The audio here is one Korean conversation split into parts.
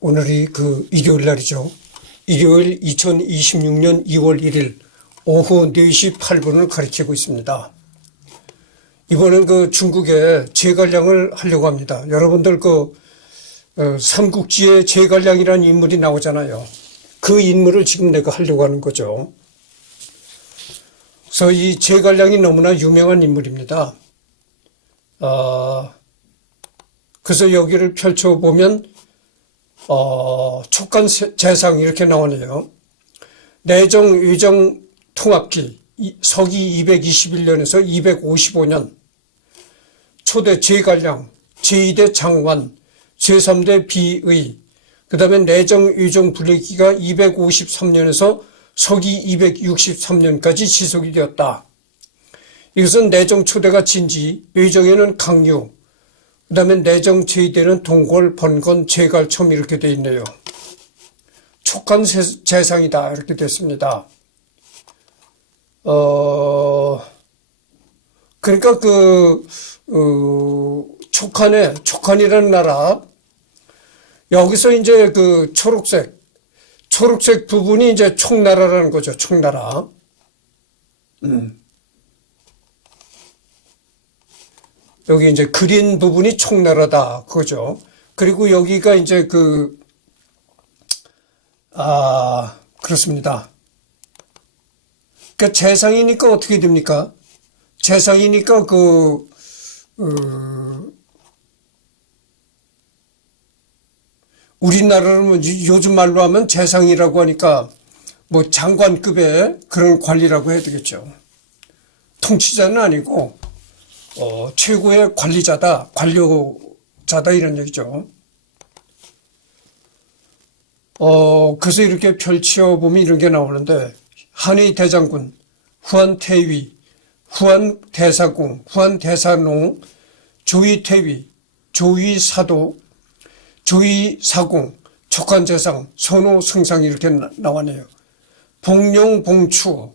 오늘이 일요일 날이죠. 일요일 2026년 2월 1일 오후 4시 8분을 가리키고 있습니다. 이번엔 중국에 제갈량을 하려고 합니다. 여러분들 삼국지에 제갈량이라는 인물이 나오잖아요. 그 인물을 지금 내가 하려고 하는 거죠. 그래서 이 제갈량이 너무나 유명한 인물입니다. 그래서 여기를 펼쳐보면 촉간재상 이렇게 나오네요. 내정, 의정, 통합기 서기 221년에서 255년 초대 제갈량, 제2대 장관, 제3대 비의, 그 다음에 내정, 의정 분리기가 253년에서 서기 263년까지 지속이 되었다. 이것은 내정 초대가 진지, 의정에는 강유, 그 다음에 내정 제2대는 동골, 번건, 제갈첨 이렇게 되어 있네요. 촉간재상이다 이렇게 됐습니다. 그러니까 촉간이라는 나라, 여기서 이제 초록색 부분이 이제 총나라라는 거죠. 총나라. 여기 이제 그린 부분이 총나라다. 그거죠. 그리고 여기가 이제 그렇습니다. 그러니까 재상이니까 어떻게 됩니까? 재상이니까 우리나라는 요즘 말로 하면 재상이라고 하니까 뭐 장관급의 그런 관리라고 해야 되겠죠. 통치자는 아니고 최고의 관리자다, 관료자다 이런 얘기죠. 그래서 이렇게 펼쳐보면 이런 게 나오는데 한의 대장군, 후한태위, 후한대사공, 후한대사농, 조위태위, 조위사도, 조위사공, 촉간재상, 선호승상 이렇게 나왔네요. 봉룡봉추,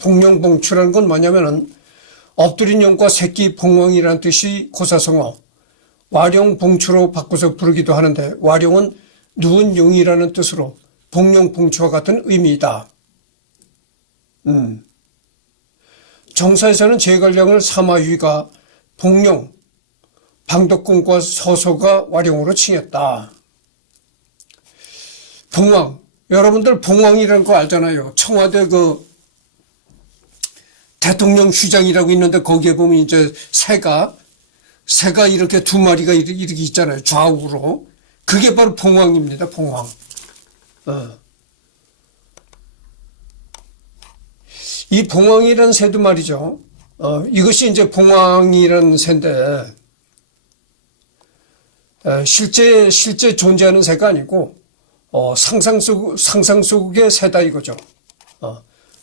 봉룡봉추라는 건 뭐냐면은 엎드린 용과 새끼 봉황이라는 뜻이 고사성어, 와룡봉추로 바꿔서 부르기도 하는데 와룡은 누운 용이라는 뜻으로 봉룡봉추와 같은 의미이다. 정사에서는 제갈량을 사마위가 봉룡, 방덕궁과 서서가 와룡으로 칭했다. 봉황, 여러분들 봉황이라는 거 알잖아요. 청와대 대통령 휴장이라고 있는데 거기에 보면 이제 새가 이렇게 두 마리가 이렇게 있잖아요. 좌우로. 그게 바로 봉황입니다. 봉황. 이 봉황이라는 새도 말이죠. 이것이 이제 봉황이라는 새인데 실제 존재하는 새가 아니고 상상 속의 새다 이거죠.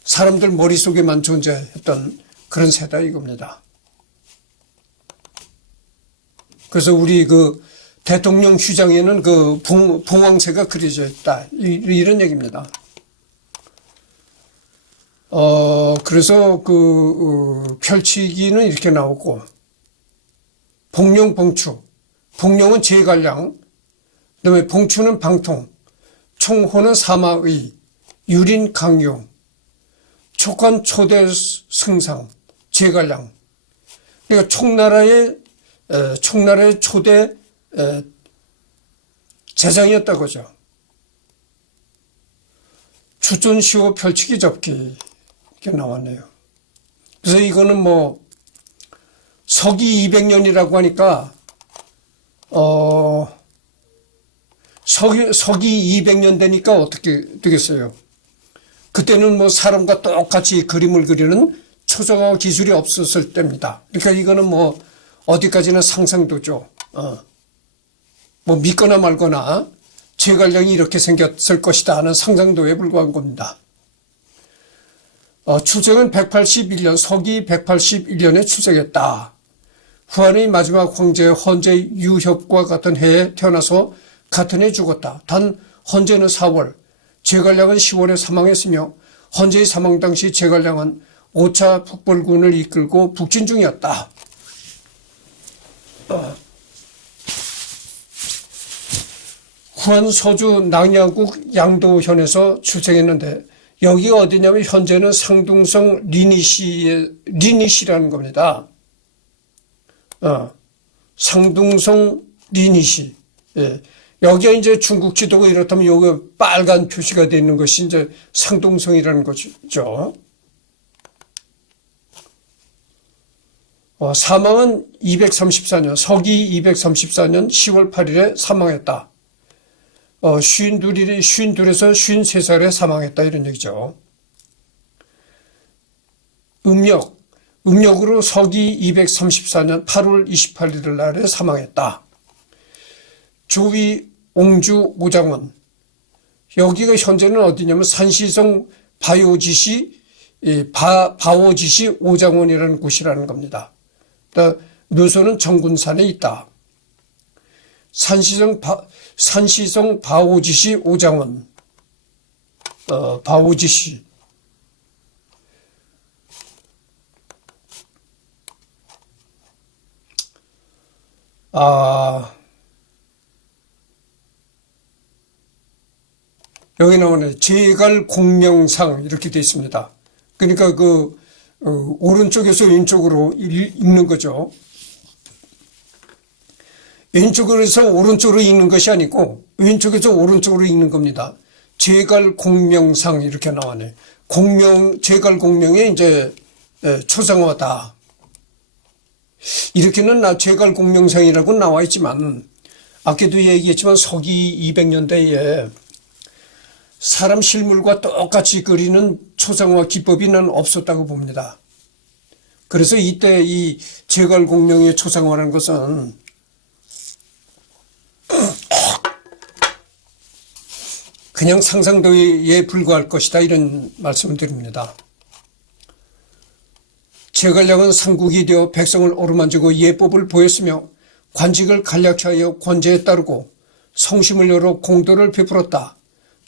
사람들 머릿속에만 존재했던 그런 새다 이겁니다. 그래서 우리 대통령 휴장에는 봉황새가 그려져 있다. 이런 얘기입니다. 그래서 펼치기는 이렇게 나오고, 봉룡봉추. 봉룡은 제갈량, 그 다음에 봉추는 방통, 총호는 사마의, 유린 강용, 촉간 초대 승상, 제갈량. 그러니까 총나라의 초대 재상이었다 그죠. 추천시호 펼치기 접기 이렇게 나왔네요. 그래서 이거는 서기 200년이라고 하니까 서기 200년 되니까 어떻게 되겠어요? 그때는 사람과 똑같이 그림을 그리는 초자가 기술이 없었을 때입니다. 그러니까 이거는 어디까지나 상상도죠. 믿거나 말거나 제갈량이 이렇게 생겼을 것이다 하는 상상도에 불과한 겁니다. 추정은 181년, 서기 181년에 추정했다. 후한의 마지막 황제 헌제 유협과 같은 해에 태어나서 같은 해에 죽었다. 단 헌제는 4월, 제갈량은 10월에 사망했으며 헌제의 사망 당시 제갈량은 5차 북벌군을 이끌고 북진 중이었다. 후한 서주 낭야국 양도현에서 출생했는데 여기가 어디냐면 현재는 상둥성 리니시라는 겁니다. 상둥성 리니시. 예. 여기가 이제 중국 지도가 이렇다면 여기 빨간 표시가 되어 있는 것이 이제 상둥성이라는 것이죠. 사망은 234년, 서기 234년 10월 8일에 사망했다. 52에서 53살에 사망했다 이런 얘기죠. 음력으로 서기 234년 8월 28일 날에 사망했다. 조위 옹주 오장원. 여기가 현재는 어디냐면 산시성 바오지시 오장원이라는 곳이라는 겁니다. 묘소는 정군산에 있다. 산시성 바오지시 오장원. 바오지시. 여기 나오네. 제갈공명상 이렇게 되어 있습니다. 그러니까 오른쪽에서 왼쪽으로 읽는 거죠. 왼쪽에서 오른쪽으로 읽는 것이 아니고 왼쪽에서 오른쪽으로 읽는 겁니다. 제갈공명상 이렇게 나와네. 제갈공명에 이제 초상화다. 이렇게는 제갈공명상이라고 나와 있지만 아까도 얘기했지만 서기 200년대에 사람 실물과 똑같이 그리는 초상화 기법이 난 없었다고 봅니다. 그래서 이때 이 제갈공명의 초상화라는 것은 그냥 상상도에 불과할 것이다 이런 말씀을 드립니다. 제갈량은 상국이 되어 백성을 어루만지고 예법을 보였으며 관직을 간략히 하여 권제에 따르고 성심을 열어 공도를 베풀었다.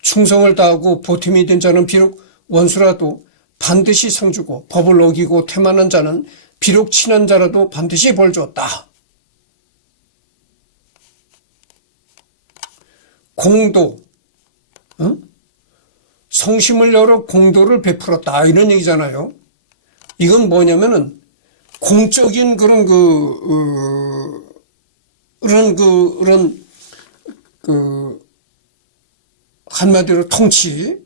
충성을 다하고 보탬이 된 자는 비록 원수라도 반드시 상 주고 법을 어기고 태만한 자는 비록 친한 자라도 반드시 벌 주었다. 공도, 성심을 열어 공도를 베풀었다 이런 얘기잖아요. 이건 뭐냐면은 공적인 그런 한마디로 통치,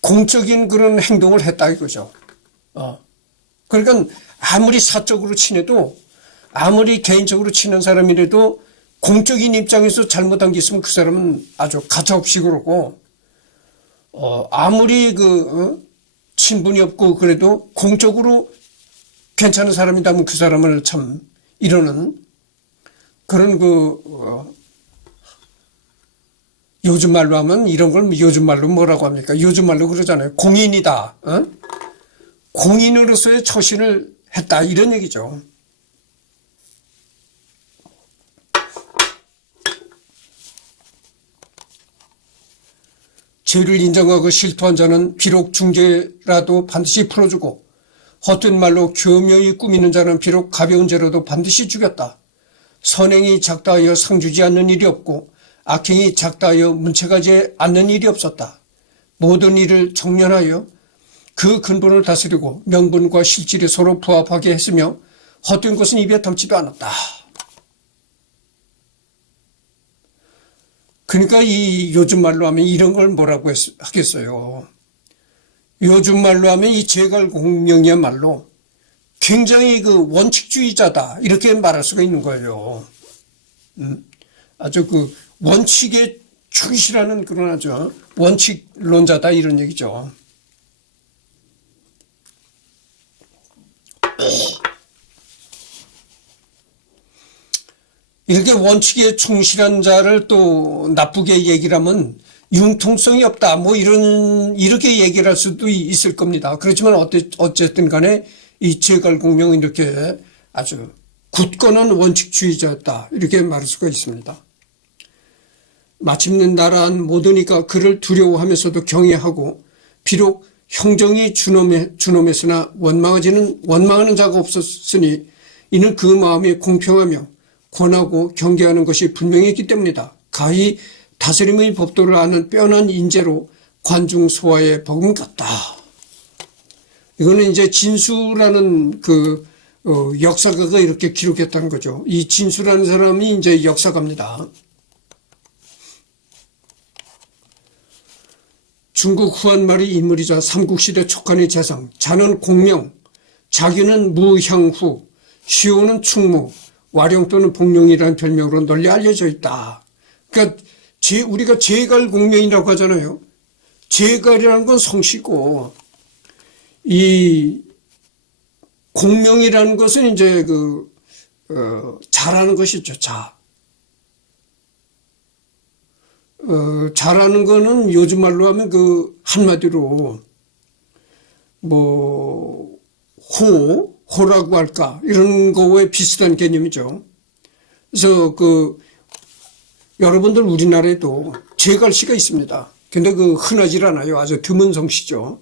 공적인 그런 행동을 했다 이거죠. 그러니까 아무리 사적으로 친해도 아무리 개인적으로 친한 사람이라도 공적인 입장에서 잘못한 게 있으면 그 사람은 아주 가차없이 그러고 아무리 친분이 없고 그래도 공적으로 괜찮은 사람이라면 그 사람을 참 이러는 그런 요즘 말로 하면 이런 걸 요즘 말로 뭐라고 합니까? 요즘 말로 그러잖아요. 공인이다. 공인으로서의 처신을 했다. 이런 얘기죠. 죄를 인정하고 실토한 자는 비록 중죄라도 반드시 풀어주고 헛된 말로 교묘히 꾸미는 자는 비록 가벼운 죄라도 반드시 죽였다. 선행이 작다하여 상주지 않는 일이 없고 악행이 작다하여 문책하지 않는 일이 없었다. 모든 일을 정연하여 그 근본을 다스리고 명분과 실질이 서로 부합하게 했으며 헛된 것은 입에 담지도 않았다. 그러니까 이 요즘 말로 하면 이런 걸 뭐라고 하겠어요. 요즘 말로 하면 이 제갈공명이야말로 굉장히 원칙주의자다 이렇게 말할 수가 있는 거예요. 아주 원칙에 충실하는 그런 아주 원칙론자다 이런 얘기죠. 이렇게 원칙에 충실한 자를 또 나쁘게 얘기를 하면 융통성이 없다 이렇게 얘기를 할 수도 있을 겁니다. 그렇지만 어쨌든 간에 이 제갈공명은 이렇게 아주 굳건한 원칙주의자였다 이렇게 말할 수가 있습니다. 마침내 나라한 모든 이가 그를 두려워하면서도 경외하고 비록 형정이 준엄했으나 원망하는 자가 없었으니 이는 그 마음이 공평하며 권하고 경계하는 것이 분명히 있기 때문이다. 가히 다스림의 법도를 아는 빼어난 인재로 관중 소화에 버금갔다. 이거는 이제 진수라는 역사가가 이렇게 기록했다는 거죠. 이 진수라는 사람이 이제 역사가입니다. 중국 후한 말이 인물이자 삼국시대 촉간의 재상, 자는 공명, 자기는 무향후, 시호는 충무, 와룡 또는 복룡이라는 별명으로 널리 알려져 있다. 그러니까 우리가 제갈공명이라고 하잖아요. 제갈이라는 건 성씨고, 이 공명이라는 것은 이제 잘하는 것이죠. 잘하는 거는 요즘 말로 하면 한마디로 호라고 할까 이런 거에 비슷한 개념이죠. 그래서 여러분들 우리나라에도 제갈씨가 있습니다. 근데 흔하질 않아요. 아주 드문 성씨죠.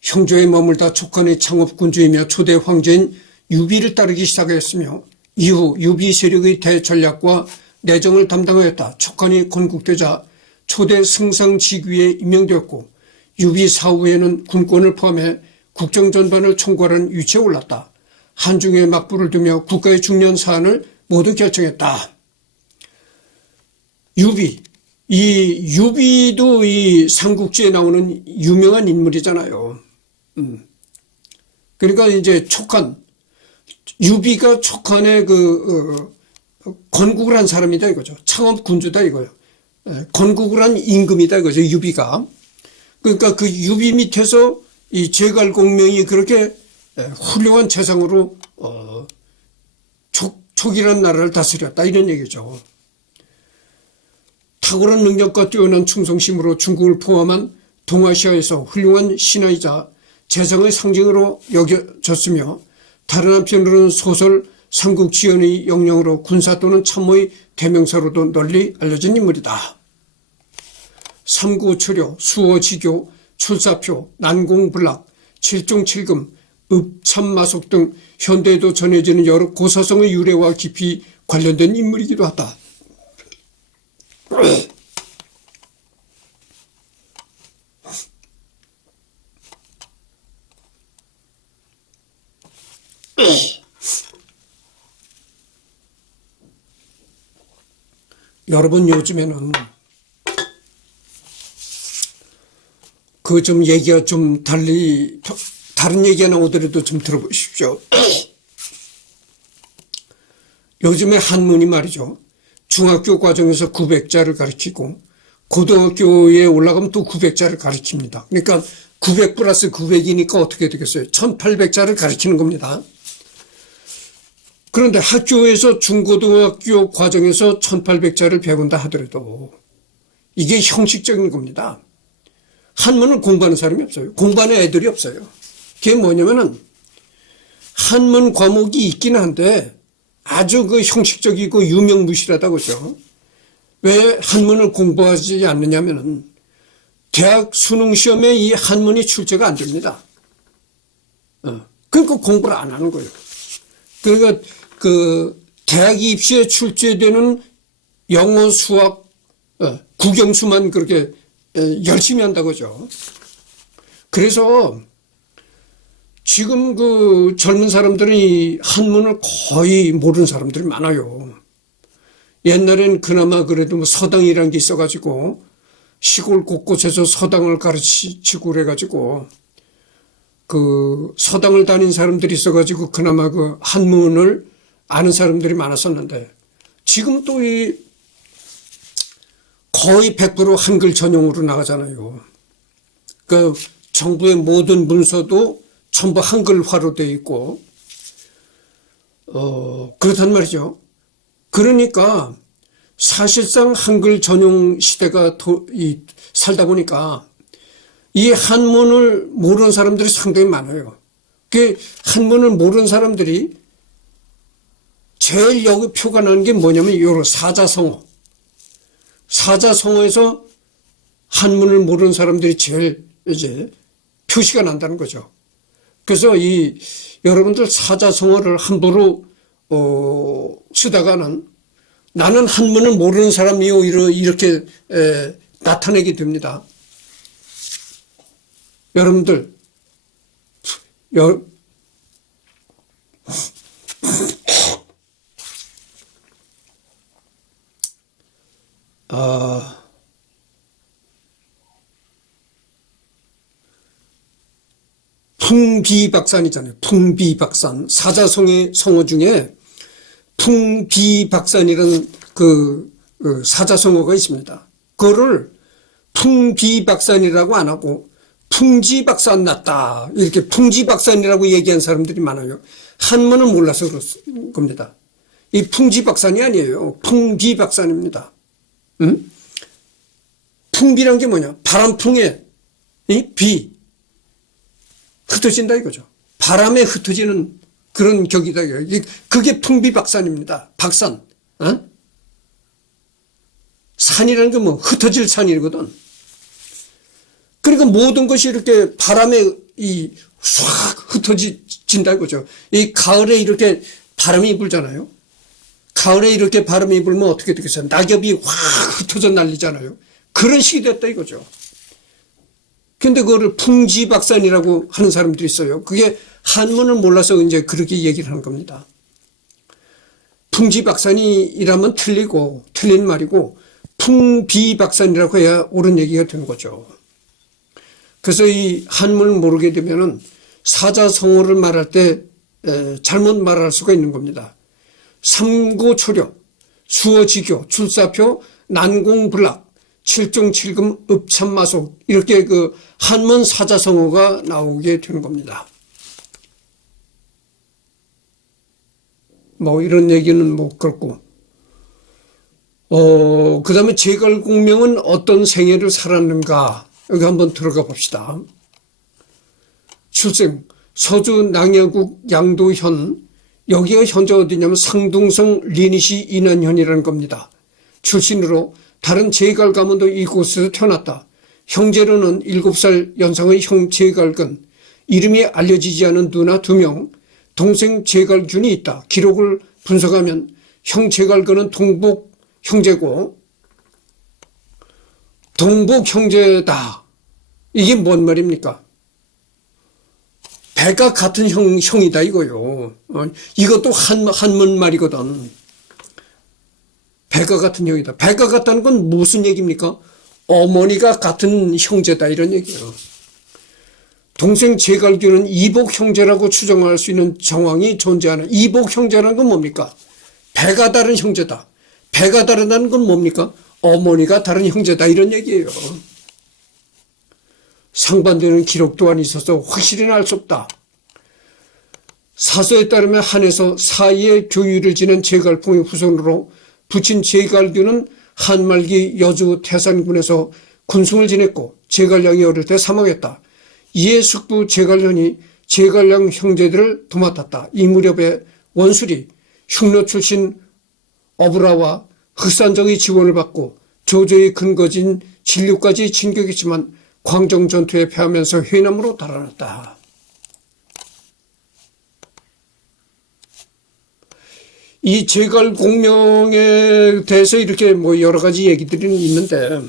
형조에 머물다 촉간의 창업군주이며 초대 황제인 유비를 따르기 시작하였으며 이후 유비 세력의 대전략과 내정을 담당하였다. 촉간이 건국되자 초대 승상직위에 임명되었고 유비 사후에는 군권을 포함해 국정 전반을 총괄하는 위치에 올랐다. 한중에 막부를 두며 국가의 중요한 사안을 모두 결정했다. 유비도 이 삼국지에 나오는 유명한 인물이잖아요. 그러니까 이제 유비가 촉간의 건국을 한 사람이다 이거죠. 창업 군주다 이거예요. 건국을 한 임금이다 이거죠. 유비가. 그러니까 유비 밑에서 이 제갈공명이 그렇게 훌륭한 재상으로 촉이라는 나라를 다스렸다 이런 얘기죠. 탁월한 능력과 뛰어난 충성심으로 중국을 포함한 동아시아에서 훌륭한 신하이자 재상의 상징으로 여겨졌으며 다른 한편으로는 소설 삼국지연의 영령으로 군사 또는 참모의 대명사로도 널리 알려진 인물이다. 삼구초려, 수어지교, 출사표, 난공불락, 칠종칠금, 읍참마속 등 현대에도 전해지는 여러 고사성의 유래와 깊이 관련된 인물이기도 하다. 여러분 요즘에는 좀 얘기가 좀 다른 얘기가 나오더라도 좀 들어보십시오. 요즘에 한문이 말이죠. 중학교 과정에서 900자를 가르치고 고등학교에 올라가면 또 900자를 가르칩니다. 그러니까 900 플러스 900이니까 어떻게 되겠어요? 1800자를 가르치는 겁니다. 그런데 학교에서 중고등학교 과정에서 1800자를 배운다 하더라도 이게 형식적인 겁니다. 한문을 공부하는 사람이 없어요. 공부하는 애들이 없어요. 그게 뭐냐면은 한문 과목이 있긴 한데 아주 형식적이고 유명무실하다고죠. 왜 한문을 공부하지 않느냐면은 대학 수능 시험에 이 한문이 출제가 안 됩니다. 그러니까 공부를 안 하는 거예요. 그러니까 대학 입시에 출제되는 영어, 수학, 국영수만 그렇게 열심히 한다고죠. 그래서 지금 젊은 사람들은 이 한문을 거의 모르는 사람들이 많아요. 옛날엔 그나마 그래도 서당이라는 게 있어가지고 시골 곳곳에서 서당을 가르치고 그래가지고 서당을 다닌 사람들이 있어가지고 그나마 한문을 아는 사람들이 많았었는데 지금 또 거의 100% 한글 전용으로 나가잖아요. 정부의 모든 문서도 전부 한글화로 되어 있고, 그렇단 말이죠. 그러니까 사실상 한글 전용 시대가 살다 보니까 이 한문을 모르는 사람들이 상당히 많아요. 그 한문을 모르는 사람들이 제일 여기 표가 나는 게 뭐냐면 요런 사자성어. 사자성어에서 한문을 모르는 사람들이 제일 이제 표시가 난다는 거죠. 그래서 여러분들 사자성어를 함부로 쓰다가는 나는 한문을 모르는 사람이요 이렇게 나타내게 됩니다. 여러분들 풍비박산이잖아요. 풍비박산. 사자성의 성어 중에 풍비박산이라는 그 사자성어가 있습니다. 그거를 풍비박산이라고 안 하고 풍지박산 났다. 이렇게 풍지박산이라고 얘기한 사람들이 많아요. 한문을 몰라서 그럴 겁니다. 이 풍지박산이 아니에요. 풍비박산입니다. 풍비란 게 뭐냐? 바람풍에 이 비 흩어진다 이거죠. 바람에 흩어지는 그런 격이다. 그게 풍비박산입니다. 박산. 산이라는 게 뭐 흩어질 산이거든. 그러니까 모든 것이 이렇게 바람에 싹 흩어진다 이거죠. 이 가을에 이렇게 바람이 불잖아요. 가을에 이렇게 바람이 불면 어떻게 되겠어요? 낙엽이 확 흩어져 날리잖아요. 그런 식이 됐다 이거죠. 근데 그거를 풍지박산이라고 하는 사람들이 있어요. 그게 한문을 몰라서 이제 그렇게 얘기를 하는 겁니다. 풍지박산이라면 틀린 말이고 풍비박산이라고 해야 옳은 얘기가 되는 거죠. 그래서 이 한문을 모르게 되면은 사자성어를 말할 때 잘못 말할 수가 있는 겁니다. 삼고초려, 수어지교, 출사표, 난공불락, 칠종칠금, 읍참마속 이렇게 그 한문 사자성어가 나오게 되는 겁니다. 뭐 이런 얘기는 뭐 그렇고 그 다음에 제갈공명은 어떤 생애를 살았는가 여기 한번 들어가 봅시다. 출생 서주 낭야국 양도현 여기가 현재 어디냐면 상둥성 리니시 인안현이라는 겁니다. 출신으로 다른 제갈 가문도 이곳에서 태어났다. 형제로는 7살 연상의 형 제갈근, 이름이 알려지지 않은 누나 2명, 동생 제갈균이 있다. 기록을 분석하면 형 제갈근은 동복 형제고 동복 형제다. 이게 뭔 말입니까? 배가 같은 형이다 이거요. 이것도 한문 말이거든. 배가 같은 형이다. 배가 같다는 건 무슨 얘기입니까? 어머니가 같은 형제다 이런 얘기예요. 동생 제갈규는 이복 형제라고 추정할 수 있는 정황이 존재하는 이복 형제라는 건 뭡니까? 배가 다른 형제다. 배가 다르다는 건 뭡니까? 어머니가 다른 형제다 이런 얘기예요. 상반되는 기록 또한 있어서 확실히는 알 수 없다. 사서에 따르면 한에서 사이의 교유를 지낸 제갈풍의 후손으로 부친 제갈규는 한말기 여주 태산군에서 군승을 지냈고 제갈량이 어릴 때 사망했다. 이에 숙부 제갈련이 제갈량 형제들을 도맡았다. 이 무렵에 원술이 흉노 출신 어브라와 흑산정의 지원을 받고 조조의 근거진 진류까지 진격했지만 광정 전투에 패하면서 회남으로 달아났다. 이 제갈 공명에 대해서 이렇게 뭐 여러 가지 얘기들이 있는데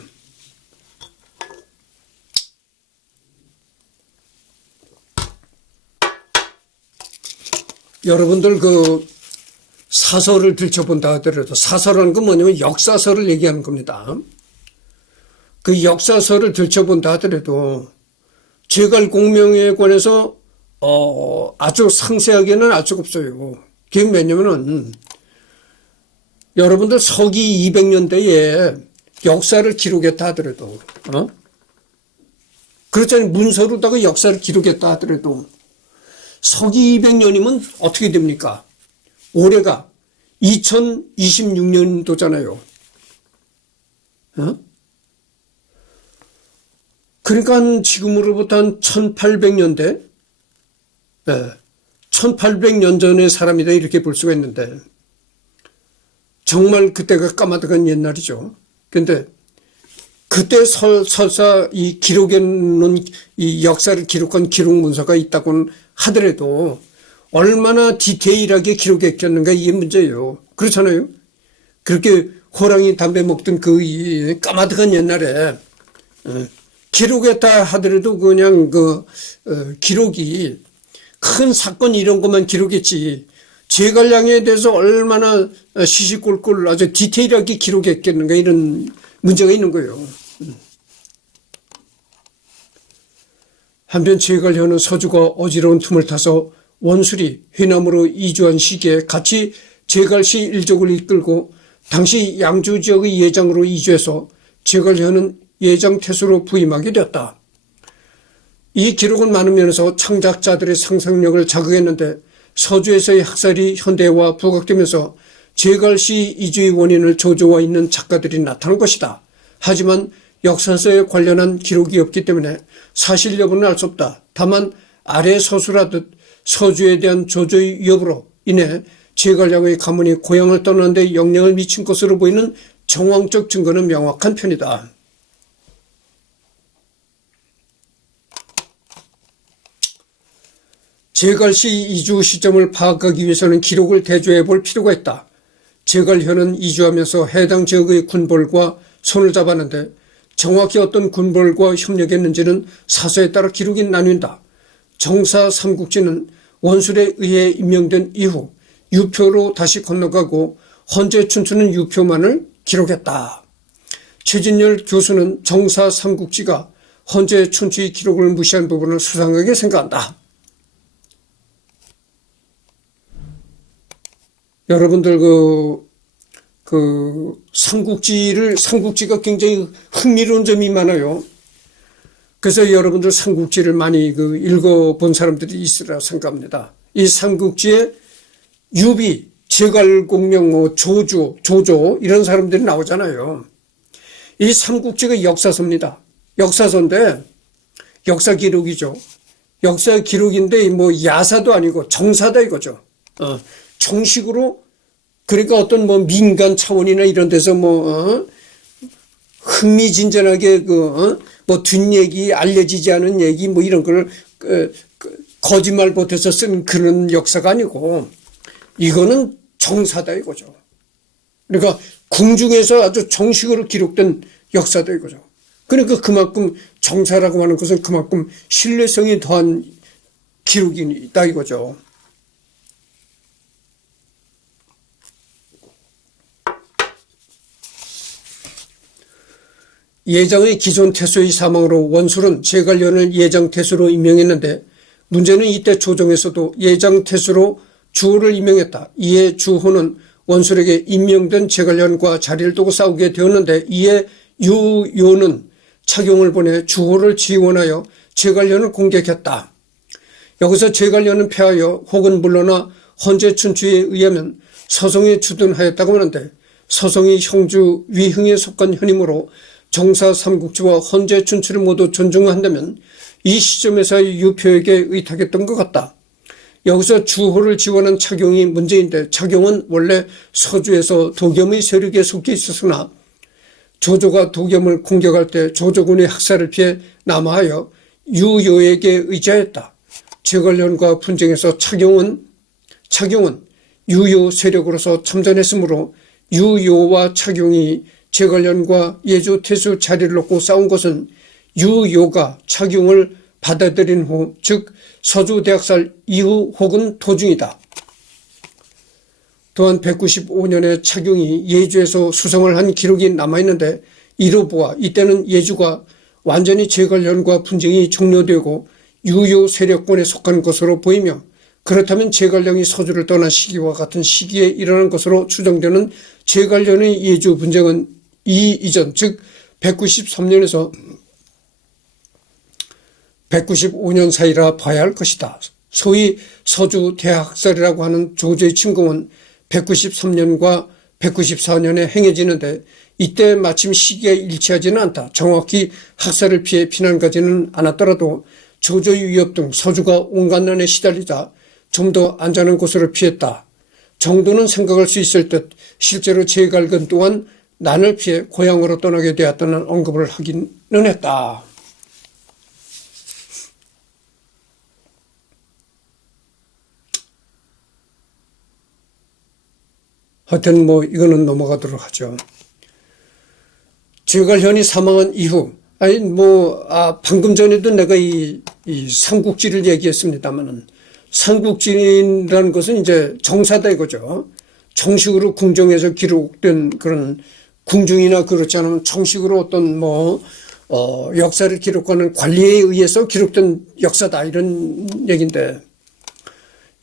여러분들 그 사설을 들춰본다 하더라도 사설하는 건 뭐냐면 역사설을 얘기하는 겁니다. 그 역사설을 들춰본다 하더라도 제갈 공명에 관해서 아주 상세하게는 알 수가 없어요. 그게 왜냐면은 여러분들 서기 200년대에 역사를 기록했다 하더라도 그렇잖아요. 문서로다가 역사를 기록했다 하더라도 서기 200년이면 어떻게 됩니까? 올해가 2026년도잖아요. 그러니까 지금으로부터 한 1800년대 1800년 전의 사람이다 이렇게 볼 수가 있는데 정말 그때가 까마득한 옛날이죠. 그런데 그때 설사 이 기록에 놓은 이 역사를 기록한 기록 문서가 있다고는 하더라도 얼마나 디테일하게 기록했겠는가 이게 문제예요. 그렇잖아요. 그렇게 호랑이 담배 먹던 그 까마득한 옛날에 기록했다 하더라도 그냥 기록이 큰 사건 이런 것만 기록했지 제갈량에 대해서 얼마나 시시콜콜 아주 디테일하게 기록했겠는가 이런 문제가 있는 거예요. 한편 제갈량은 서주가 어지러운 틈을 타서 원술이 회남으로 이주한 시기에 같이 제갈시 일족을 이끌고 당시 양주 지역의 예장으로 이주해서 제갈량은 예장태수로 부임하게 되었다. 이 기록은 많은 면에서 창작자들의 상상력을 자극했는데 서주에서의 학살이 현대화 부각되면서 제갈시 이주의 원인을 조조와 있는 작가들이 나타난 것이다. 하지만 역사서에 관련한 기록이 없기 때문에 사실 여부는 알 수 없다. 다만 아래 서술하듯 서주에 대한 조조의 위협으로 인해 제갈량의 가문이 고향을 떠나는 데 영향을 미친 것으로 보이는 정황적 증거는 명확한 편이다. 제갈시 이주 시점을 파악하기 위해서는 기록을 대조해 볼 필요가 있다. 제갈현은 이주하면서 해당 지역의 군벌과 손을 잡았는데 정확히 어떤 군벌과 협력했는지는 사서에 따라 기록이 나뉜다. 정사 삼국지는 원술에 의해 임명된 이후 유표로 다시 건너가고 헌재 춘추는 유표만을 기록했다. 최진열 교수는 정사 삼국지가 헌재 춘추의 기록을 무시한 부분을 수상하게 생각한다. 여러분들 삼국지가 굉장히 흥미로운 점이 많아요. 그래서 여러분들 삼국지를 많이 읽어본 사람들이 있으리라 생각합니다. 이 삼국지에 유비, 제갈공명, 조조 이런 사람들이 나오잖아요. 이 삼국지가 역사서입니다. 역사서인데 역사 기록이죠. 역사 기록인데 야사도 아니고 정사다 이거죠. 정식으로 그러니까 어떤 민간 차원이나 이런 데서 흥미진진하게 뒷얘기 알려지지 않은 얘기 이런 걸 거짓말 보태서 쓴 그런 역사가 아니고 이거는 정사다 이거죠. 그러니까 궁중에서 아주 정식으로 기록된 역사다 이거죠. 그러니까 그만큼 정사라고 하는 것은 그만큼 신뢰성이 더한 기록이 있다 이거죠. 예장의 기존 태수의 사망으로 원술은 제갈련을 예장태수로 임명했는데 문제는 이때 조정에서도 예장태수로 주호를 임명했다. 이에 주호는 원술에게 임명된 제갈련과 자리를 두고 싸우게 되었는데 이에 유요는 차경을 보내 주호를 지원하여 제갈련을 공격했다. 여기서 제갈련은 패하여 혹은 물러나 헌재 춘추에 의하면 서성에 주둔하였다고 하는데 서성이 형주 위흥에 속한 현이므로 정사 삼국지와 헌재 춘추를 모두 존중한다면 이 시점에서의 유표에게 의탁했던 것 같다. 여기서 주호를 지원한 차경이 문제인데 차경은 원래 서주에서 도겸의 세력에 속해 있었으나 조조가 도겸을 공격할 때 조조군의 학살을 피해 남하하여 유요에게 의지하였다. 제갈련과 분쟁에서 차경은 유요 세력으로서 참전했으므로 유요와 차경이 제갈련과 예조 태수 자리를 놓고 싸운 것은 유요가 차경을 받아들인 후, 즉 서주 대학살 이후 혹은 도중이다. 또한 195년에 차경이 예주에서 수성을 한 기록이 남아있는데 이로 보아 이때는 예주가 완전히 제갈련과 분쟁이 종료되고 유요 세력권에 속한 것으로 보이며 그렇다면 제갈량이 서주를 떠난 시기와 같은 시기에 일어난 것으로 추정되는 제갈련의 예주 분쟁은 이 이전 즉 193년에서 195년 사이라 봐야 할 것이다. 소위 서주 대학살이라고 하는 조조의 침공은 193년과 194년에 행해지는데 이때 마침 시기가 일치하지는 않다. 정확히 학살을 피해 피난 가지는 않았더라도 조조의 위협 등 서주가 온갖 난에 시달리자 좀 더 안전한 곳으로 피했다 정도는 생각할 수 있을 듯 실제로 제갈근 또한 난을 피해 고향으로 떠나게 되었다는 언급을 하기는 했다. 하여튼 뭐 이거는 넘어가도록 하죠. 제갈현이 사망한 이후, 아니 뭐 방금 전에도 내가 이 삼국지를 얘기했습니다만은, 삼국지라는 것은 이제 정사다 이거죠. 정식으로 궁정에서 기록된 그런, 궁중이나 그렇지 않으면 정식으로 어떤 역사를 기록하는 관리에 의해서 기록된 역사다, 이런 얘기인데,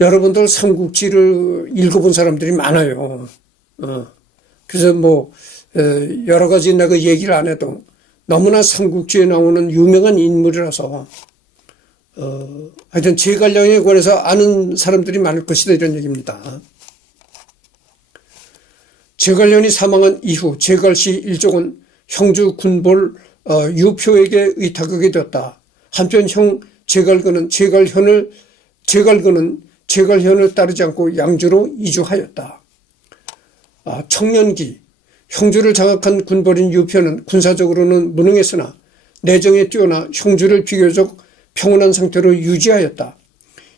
여러분들 삼국지를 읽어본 사람들이 많아요. 그래서 여러 가지 내가 얘기를 안 해도 너무나 삼국지에 나오는 유명한 인물이라서, 하여튼 제갈량에 관해서 아는 사람들이 많을 것이다, 이런 얘기입니다. 제갈량이 사망한 이후 제갈씨 일족은 형주 군볼 유표에게 의탁하게 되었다. 한편 형 제갈근은 제갈현을 따르지 않고 양주로 이주하였다. 청년기 형주를 장악한 군벌인 유표는 군사적으로는 무능했으나 내정에 뛰어나 형주를 비교적 평온한 상태로 유지하였다.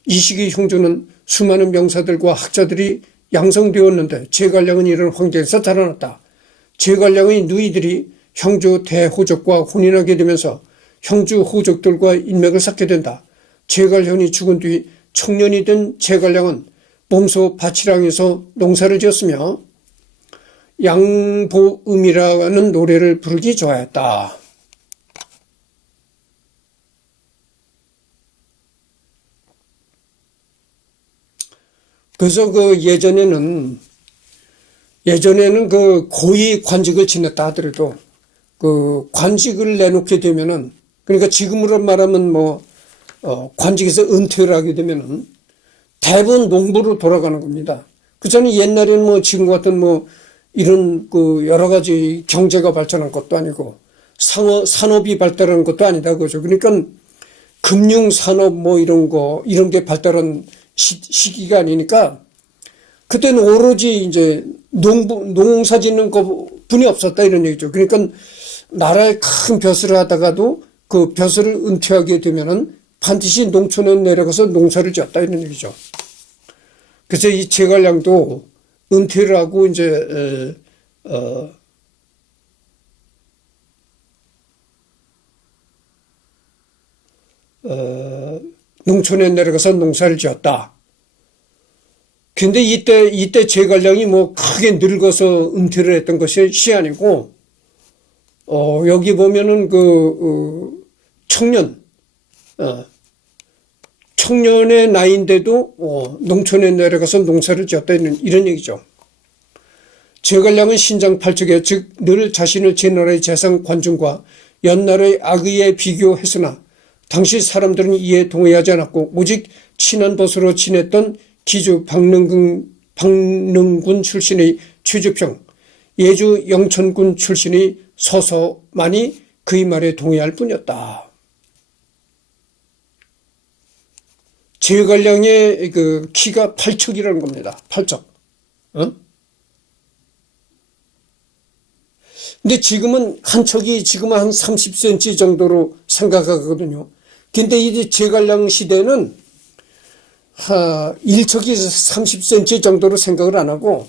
이 시기 형주는 수많은 명사들과 학자들이 양성되었는데 제갈량은 이런 환경에서 자라났다. 제갈량의 누이들이 형주 대호족과 혼인하게 되면서 형주 호족들과 인맥을 쌓게 된다. 제갈현이 죽은 뒤 청년이 된 제갈량은 몸소 밭이랑에서 농사를 지었으며 양보음이라는 노래를 부르기 좋아했다. 그래서 예전에는 그 고위 관직을 지냈다 하더라도 그 관직을 내놓게 되면은, 그러니까 지금으로 말하면 관직에서 은퇴를 하게 되면은 대부분 농부로 돌아가는 겁니다. 그전에 옛날에는 지금 같은 이런 여러 가지 경제가 발전한 것도 아니고 산업이 발달한 것도 아니다 그죠. 그러니까 금융산업 이런 게 발달한 시기가 아니니까 그때는 오로지 이제 농사 짓는 것뿐이 없었다, 이런 얘기죠. 그러니까 나라에 큰 벼슬을 하다가도 그 벼슬을 은퇴하게 되면은 반드시 농촌에 내려가서 농사를 지었다, 이런 얘기죠. 그래서 이 제갈량도 은퇴를 하고 이제 농촌에 내려가서 농사를 지었다. 근데 이때 제갈량이 크게 늙어서 은퇴를 했던 것이 아니고, 여기 보면은 청년의 나이인데도 농촌에 내려가서 농사를 지었다, 이런 얘기죠. 제갈량은 신장 팔척에, 즉 늘 자신을 제 나라의 재상 관중과 연나라의 악의에 비교했으나 당시 사람들은 이에 동의하지 않았고 오직 친한 벗으로 지냈던 기주 박능군 출신의 최주평, 예주 영천군 출신의 서서만이 그의 말에 동의할 뿐이었다. 제갈량의 키가 8척이라는 겁니다. 8척. 근데 지금은 한 척이 지금은 한 30cm 정도로 생각하거든요. 근데 이 제갈량 시대는 1척이 30cm 정도로 생각을 안 하고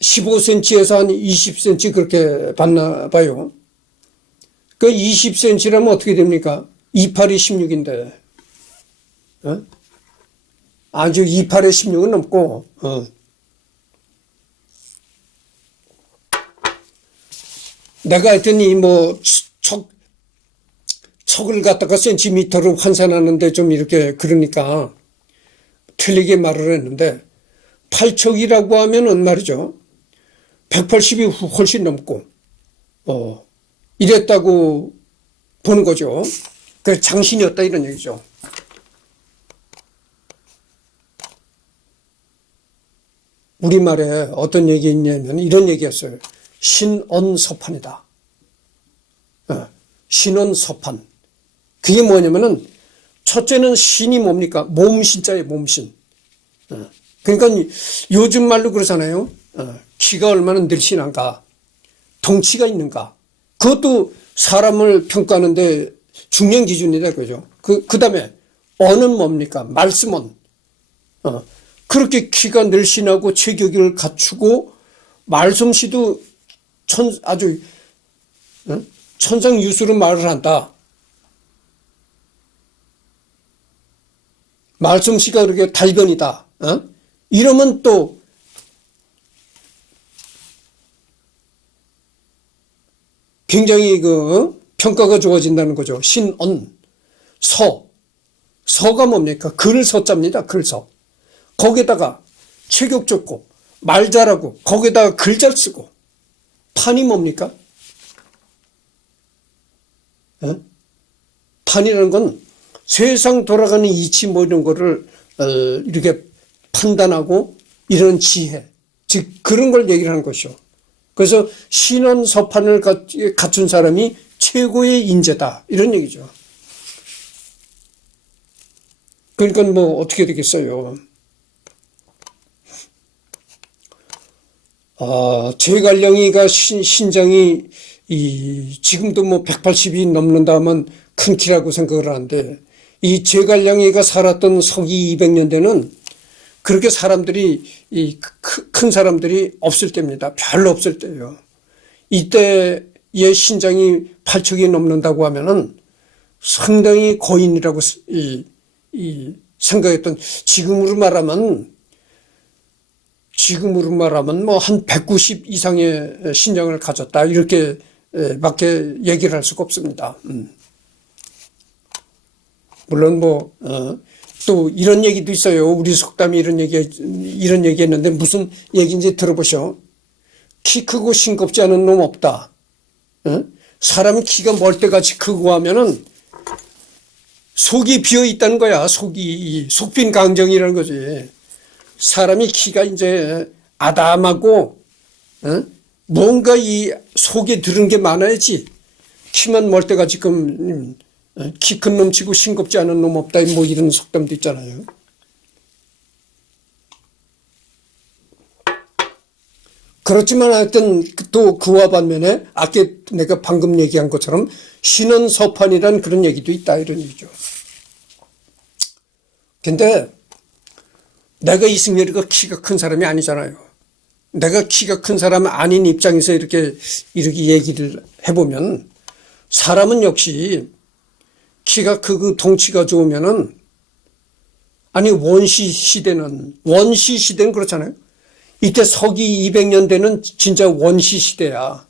15cm에서 한 20cm 그렇게 봤나 봐요. 그 20cm라면 어떻게 됩니까? 28이 16인데. 아주 28에 16은 넘고, 내가 하여튼 척을 갖다가 센티미터로 환산하는데 좀 이렇게 그러니까 틀리게 말을 했는데 8척이라고 하면은 말이죠. 180이 훨씬 넘고, 이랬다고 보는 거죠. 그 장신이었다, 이런 얘기죠. 우리말에 어떤 얘기 있냐면 이런 얘기였어요. 신언서판이다. 신언서판. 그게 뭐냐면은 첫째는 신이 뭡니까? 몸신자예요, 몸신. 그러니까 요즘 말로 그러잖아요. 키가 얼마나 늘씬한가, 덩치가 있는가. 그것도 사람을 평가하는데 중요한 기준이다, 그죠? 그 다음에 언은 뭡니까? 말씀언. 그렇게 키가 늘씬하고 체격을 갖추고 말솜씨도 아주 천상유수로 말을 한다. 말솜씨가 그렇게 달변이다. 이러면 또 굉장히 평가가 좋아진다는 거죠. 신언, 서가 뭡니까? 글 서자입니다. 글서. 거기에다가 체격 좋고 말 잘하고 거기에다가 글 잘 쓰고 판이 뭡니까? 판이라는 건 세상 돌아가는 이치 뭐 이런 거를 이렇게 판단하고 이런 지혜, 즉 그런 걸 얘기를 하는 것이죠. 그래서 신언서판을 갖춘 사람이 최고의 인재다 이런 얘기죠. 그러니까 뭐 어떻게 되겠어요. 제갈량이가 신장이 지금도 뭐 180이 넘는다 하면 큰 키라고 생각을 하는데 이 제갈량이가 살았던 서기 200년대는 그렇게 사람들이 큰 사람들이 없을 때입니다. 별로 없을 때예요. 이때의 신장이 8척이 넘는다고 하면은 상당히 거인이라고 생각했던 지금으로 말하면 뭐 한 190 이상의 신장을 가졌다 이렇게 밖에 얘기를 할 수가 없습니다. 물론 뭐 또 이런 얘기도 있어요. 우리 속담이 이런 얘기했는데 무슨 얘기인지 들어보셔. 키 크고 싱겁지 않은 놈 없다. 사람이 키가 멀때같이 크고 하면은 속이 비어 있다는 거야. 속빈 강정이라는 거지. 사람이 키가 이제 아담하고 뭔가 이 속에 들은 게 많아야지. 키만 멀때같이 키 큰 놈 치고 싱겁지 않은 놈 없다 뭐 이런 속담도 있잖아요. 그렇지만 하여튼 또 그와 반면에 아까 내가 방금 얘기한 것처럼 신언서판이란 그런 얘기도 있다 이런 얘기죠. 근데 내가 이승열이가 키가 큰 사람이 아니잖아요. 내가 키가 큰 사람 아닌 입장에서 이렇게 얘기를 해보면 사람은 역시 키가 크고 덩치가 좋으면은 원시 시대는 그렇잖아요. 이때 서기 200년대는 진짜 원시 시대야.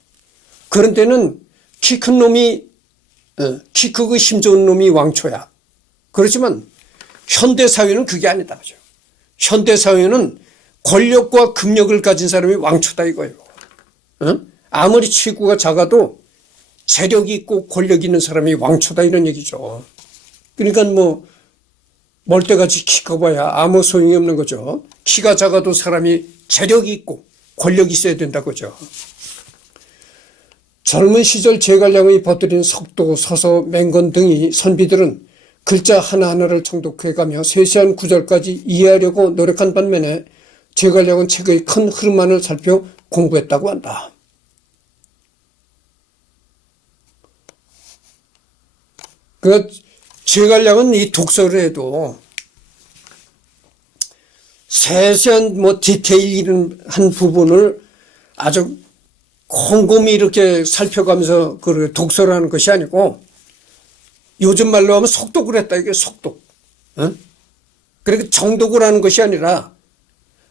그런 때는 키 큰 놈이 키 크고 힘 좋은 놈이 왕초야. 그렇지만 현대 사회는 그게 아니다 그죠. 현대 사회는 권력과 금력을 가진 사람이 왕초다 이거예요. 아무리 체구가 작아도 재력이 있고 권력이 있는 사람이 왕초다 이런 얘기죠. 그러니까 뭐 멀때같이 키 커봐야 아무 소용이 없는 거죠. 키가 작아도 사람이 재력이 있고 권력이 있어야 된다 그죠. 젊은 시절 제갈량의 버들인 석도, 서서, 맹건 등이 선비들은 글자 하나하나를 정독해가며 세세한 구절까지 이해하려고 노력한 반면에 제갈량은 책의 큰 흐름만을 살펴 공부했다고 한다. 제갈량은 이 독서를 해도 세세한 디테일한 부분을 아주 꼼꼼히 이렇게 살펴가면서 그 독서를 하는 것이 아니고 요즘 말로 하면 속독을 했다 이게 속독. 그러니까 정독을 하는 것이 아니라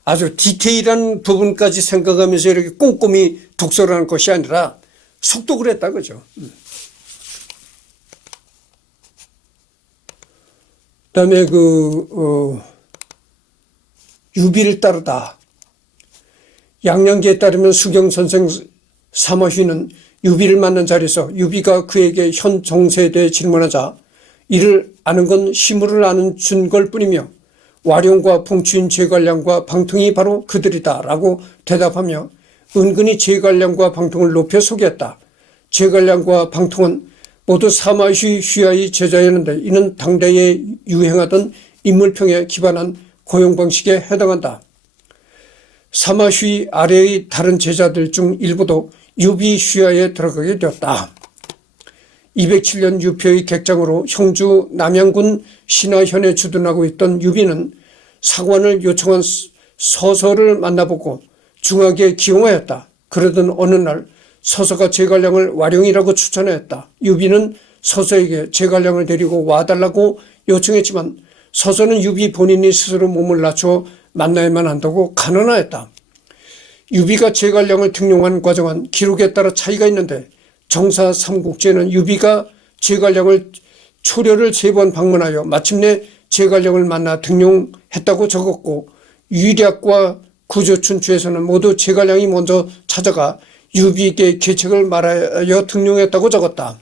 아주 디테일한 부분까지 생각하면서 이렇게 꼼꼼히 독서를 하는 것이 아니라 속독을 했다 그죠. 그다음에 유비를 따르다. 양양기에 따르면 수경선생 사마휘는 유비를 만난 자리에서 유비가 그에게 현 정세에 대해 질문하자 이를 아는 건 시무를 아는 준걸 뿐이며 와룡과 풍추인 제갈량과 방통이 바로 그들이다 라고 대답하며 은근히 제갈량과 방통을 높여 소개했다. 제갈량과 방통은 모두 사마휘 휘하의 제자였는데 이는 당대에 유행하던 인물평에 기반한 고용 방식에 해당한다. 사마휘 아래의 다른 제자들 중 일부도 유비 휘하에 들어가게 되었다. 207년 유표의 객장으로 형주 남양군 신하현에 주둔하고 있던 유비는 사관을 요청한 서서를 만나보고 중하게 기용하였다. 그러던 어느 날 서서가 제갈량을 와룡이라고 추천하였다. 유비는 서서에게 제갈량을 데리고 와달라고 요청했지만 서서는 유비 본인이 스스로 몸을 낮춰 만나야만 한다고 간언하였다. 유비가 제갈량을 등용한 과정은 기록에 따라 차이가 있는데 정사 삼국지에는 유비가 제갈량을 초려를 3번 방문하여 마침내 제갈량을 만나 등용했다고 적었고 유략과 구조춘추에서는 모두 제갈량이 먼저 찾아가 유비에게 계책을 말하여 등용했다고 적었다.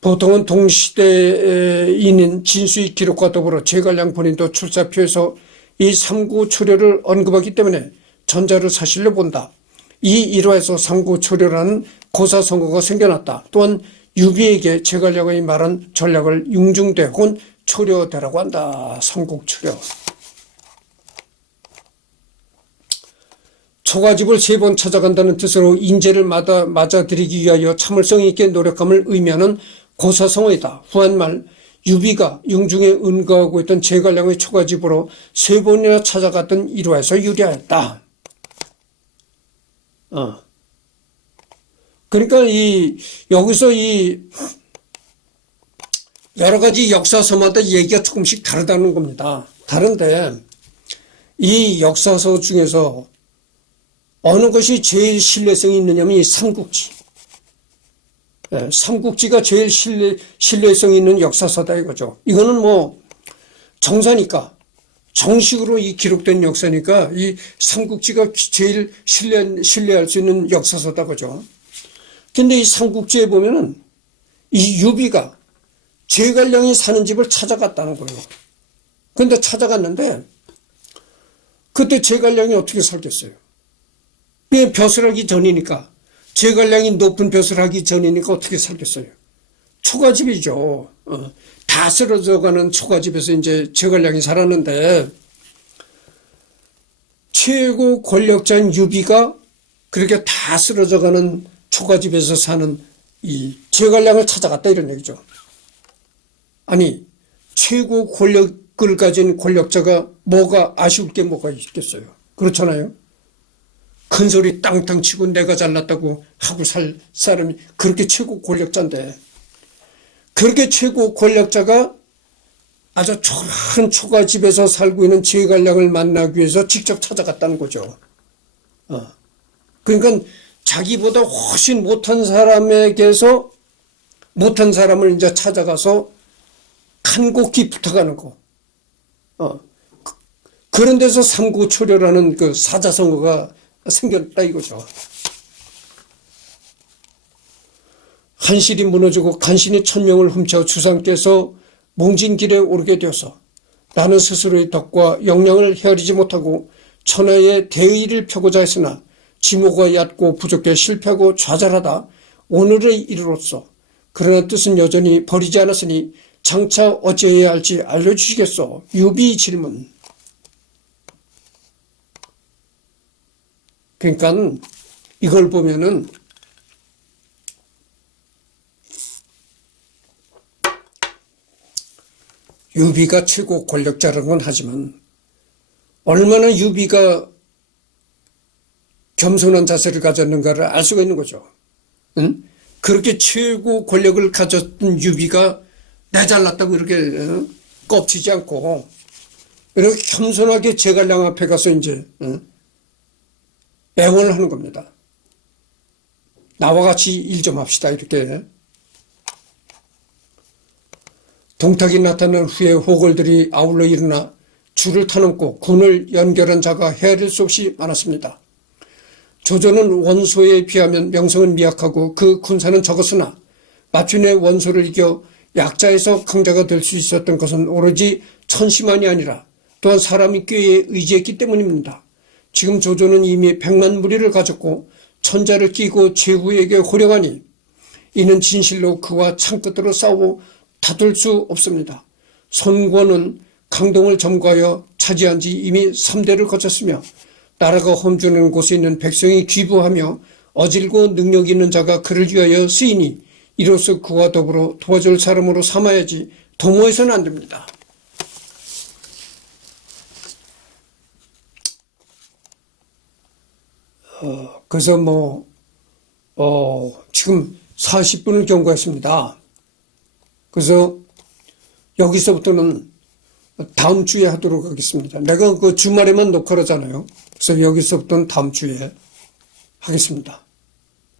보통은 동시대인인 진수의 기록과 더불어 제갈량 본인도 출사표에서 이 삼구초려를 언급하기 때문에 전자를 사실로 본다. 이 일화에서 삼구초려라는 고사성어가 생겨났다. 또한 유비에게 제갈량의 말한 전략을 융중대 혹은 초려대라고 한다. 삼국초려. 초가집을 3번 찾아간다는 뜻으로 인재를 맞아들이기 위하여 참을성 있게 노력함을 의미하는 고사성어이다. 후한말 유비가 융중에 은거하고 있던 제갈량의 초가집으로 3번이나 찾아갔던 일화에서 유래하였다. 그러니까 여기서 여러 가지 역사서마다 얘기가 조금씩 다르다는 겁니다. 다른데 이 역사서 중에서 어느 것이 제일 신뢰성이 있느냐면 이 삼국지. 삼국지가 제일 신뢰성이 있는 역사서다 이거죠. 이거는 뭐 정사니까 정식으로 이 기록된 역사니까 이 삼국지가 제일 신뢰할 수 있는 역사서다 그죠. 근데 이 삼국지에 보면은 이 유비가 제갈량이 사는 집을 찾아갔다는 거예요. 근데 찾아갔는데 그때 제갈량이 어떻게 살겠어요? 벼슬 하기 전이니까 제갈량이 높은 벼슬 하기 전이니까 어떻게 살겠어요? 초가집이죠. 다 쓰러져가는 초가집에서 이제 제갈량이 살았는데 최고 권력자인 유비가 그렇게 다 쓰러져가는 초가집에서 사는 이 제갈량을 찾아갔다 이런 얘기죠. 아니 최고 권력을 가진 권력자가 뭐가 아쉬울 게 뭐가 있겠어요? 그렇잖아요. 큰 소리 땅땅 치고 내가 잘났다고 하고 살 사람이 그렇게 최고 권력자인데 그렇게 최고 권력자가 아주 큰 초가집에서 살고 있는 제갈량을 만나기 위해서 직접 찾아갔다는 거죠. 그러니까 자기보다 훨씬 못한 사람에게서 못한 사람을 이제 찾아가서 간곡히 부탁하는 거. 그런 데서 삼구초려라는 그 사자성어가 생겼다 이거죠. 한실이 무너지고 간신히 천명을 훔쳐 주상께서 몽진길에 오르게 되어서 나는 스스로의 덕과 역량을 헤아리지 못하고 천하의 대의를 펴고자 했으나 지모가 얕고 부족해 실패하고 좌절하다 오늘에 이르렀소. 그러나 뜻은 여전히 버리지 않았으니 장차 어찌해야 할지 알려주시겠소. 유비 질문. 그러니까 이걸 보면은 유비가 최고 권력자라는 건 하지만 얼마나 유비가 겸손한 자세를 가졌는가를 알 수가 있는 거죠. 응? 그렇게 최고 권력을 가졌던 유비가 내 잘났다고 이렇게 껍치지 않고 이렇게 겸손하게 제갈량 앞에 가서 이제 애원을 하는 겁니다. 나와 같이 일 좀 합시다 이렇게. 동탁이 나타난 후에 호걸들이 아울러 일어나 줄을 타넘고 군을 연결한 자가 헤아릴 수 없이 많았습니다. 조조는 원소에 비하면 명성은 미약하고 그 군사는 적었으나 마침내 원소를 이겨 약자에서 강자가 될 수 있었던 것은 오로지 천시만이 아니라 또한 사람이 꾀에 의지했기 때문입니다. 지금 조조는 이미 100만 무리를 가졌고 천자를 끼고 제후에게 호령하니 이는 진실로 그와 창끝으로 싸우고 다툴 수 없습니다. 손권은 강동을 점거하여 차지한 지 이미 3대를 거쳤으며 나라가 험주는 곳에 있는 백성이 귀부하며 어질고 능력 있는 자가 그를 위하여 쓰이니 이로써 그와 더불어 도와줄 사람으로 삼아야지 도모해서는 안 됩니다. 그래서 지금 40분을 경과했습니다. 그래서 여기서부터는 다음 주에 하도록 하겠습니다. 내가 그 주말에만 녹화를 하잖아요. 그래서 여기서부터는 다음 주에 하겠습니다.